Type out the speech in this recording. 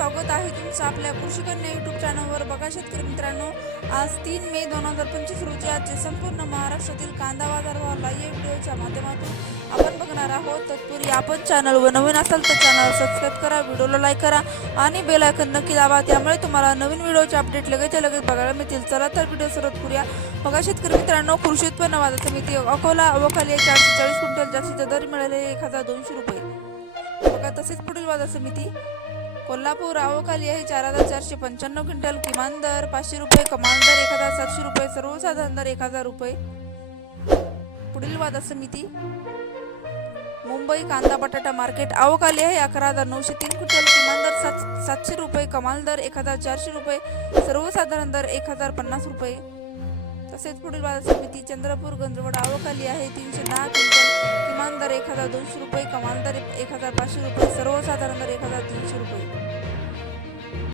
स्वागत आहे तुमचं आपल्या कृषीकन्या यूट्यूब चॅनलवर बघा शेतकरी मित्रांनो आज तीन मे दोन हजार पंचवीस रोजी आजचे संपूर्ण महाराष्ट्रातील कांदा बाजार भाव लाईव्ह व्हिडिओच्या माध्यमातून आपण बघणार आहोत. तत्पूर्वी आपण चॅनलवर नवीन असाल तर चॅनल सबस्क्राईब करा व्हिडिओला लाईक करा आणि बेल आयकन नक्की दाबा. त्यामुळे तुम्हाला नवीन व्हिडिओचे अपडेट लगेच लगेच बघायला मिळतील. चला तर व्हिडिओ सुरुवात करूया. बघा शेतकरी मित्रांनो कृषी उत्पन्न बाजार समिती अकोला अवकाली चारशे चाळीस क्विंटल जास्तीचा दर मिळाले एक हजार दोनशे रुपये. बघा तसेच पुढील बाजार समिती. कोल्हापूर आवकाली आहे. चार हजार चारशे पंच्याण्णव क्विंटल किमान दर पाचशे रुपये कमाल दर एक हजार सातशे रुपये सर्वसाधारण दर एक हजार रुपये. पुढील वादा समिती मुंबई कांदा बटाटा मार्केट आवकाली आहे. अकरा हजार नऊशे तीन क्विंटल किमान दर सात सातशे रुपये कमाल दर एक हजार चारशे रुपये सर्वसाधारण दर एक हजार पन्नास रुपये. तसेच पुढील बाजार समिती चंद्रपूर गंजवड आवकाली आहे. तीनशे दहा क्विंटल किमान दर एक हजार दोनशे रुपये कमाल दर एक हजार पाचशे रुपये सर्वसाधारण दर एक हजार तीनशे रुपये.